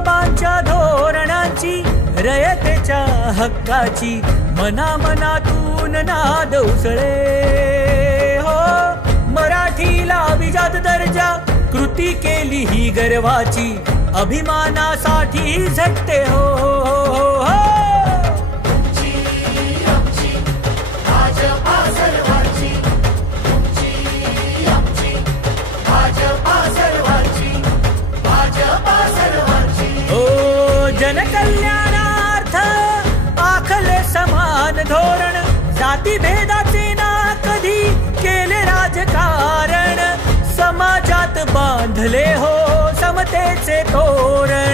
विनोबांच्या धोरणांची, रयतेच्या हक्काची मनामनातून नाद उसळे हो. मराठीला अभिजात दर्जा, कृती केली ही गर्वाची, अभिमानासाठी झटते हो, हो, हो. जनकल्याणार्थ आखले समान धोरण, जाती भेदाचे ना कधी केले राजकारण, समाजात बांधले हो समतेचे तोरण.